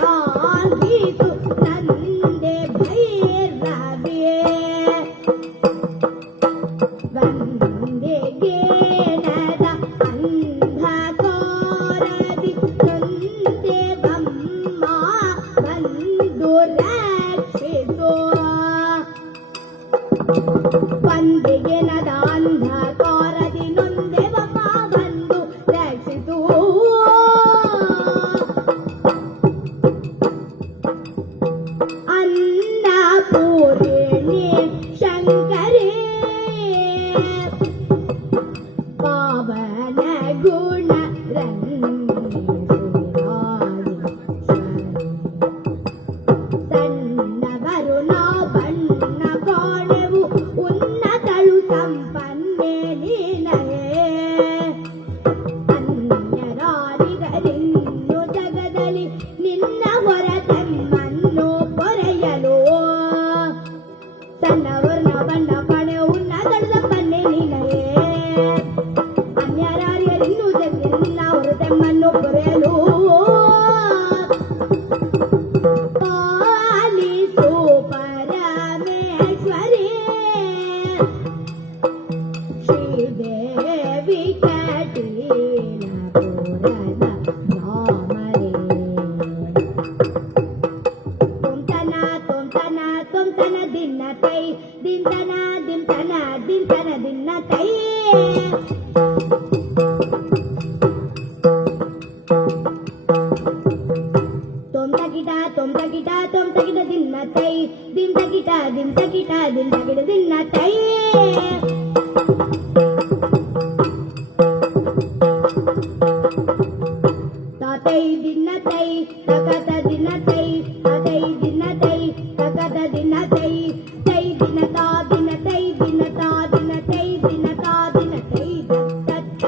ಸುಂದರಾಗಿತು ನಂದೆ ಭೈರವಿಯೇ ವಂದೆಗೇನದ ಅಂಧಕಾರದಿ ತಂದೆ ಬಮ್ಮ ಬಂದು ರಕ್ಷಿಸೋ ವಂದೆಗೇನದ ಅಂಧಕಾರದಿ ನೊಂದೆ ಬಮ್ಮ ಬಂದು ರಕ್ಷಿಸೋ ಅನ್ನಪೂರ್ಣಿ ಶಂಕರೇ ಪಾವನ ಗುಣ ಸಣ್ಣವರು ನಾವು ಬಣ್ಣ ಕಾಣೆವು ಉನ್ನತಳು ಸಂಪನ್ನೆ ನೀನಯೇ ಅನ್ಯರಾರಿಗರಿನ್ನು ಜಗದಲ್ಲಿ ನಿನ್ನ ಹೊರತೆಮ್ಮನ್ನು ಪೊರೆಯಲು ಸಣ್ಣವರು ನಾವು ಬಣ್ಣ ಕಾಣೆವು ಉನ್ನತಳು ಸಂಪನ್ನೆ ನೀನಯೇ ಅನ್ಯರಾರಿಗರಿನ್ನು ಜಗದಲ್ಲಿ ನಿನ್ನ ಹೊರತೆಮ್ಮನ್ನು ಪೊರೆಯಲು ಪಾಲಿಸು ಪರಮೇಶ್ವರಿ ಶ್ರೀದೇವಿ ಕಟೀಲಪುರದ ಧಾಮರೇ ತುಂತನ ತುಂತನ ತುಂತನ ದಿನ ತೈ ದಿಂತನ ದಿಂತನ ದಿಂತನ ದಿನ ತೈ ತೊಂತಗಿಟ ತೊಂತಗಿಟ ದಿನ ತೈ ದಿಂತಗಿಟ ದಿಂತಗಿಟ ದಿಂತಗಿಟ ದಿನ ತೈ ತಾತೈ ದಿನ ತೈ ತಕತ ದಿನ ತೈ ತಾತೈ ದಿನ ತೈ ತಕತ ದಿನ ತೈ ತೈ ದಿನ ತಾ ದಿನ ತೈ ದಿನ ತಾ ದಿನ ತೈ ದಿನ ತಾ ದಿನ ತೈ ದತ್ತ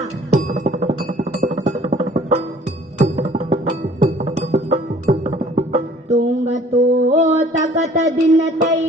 ತುಂಗ ತೋ ತಕತ ದಿನ ತೈ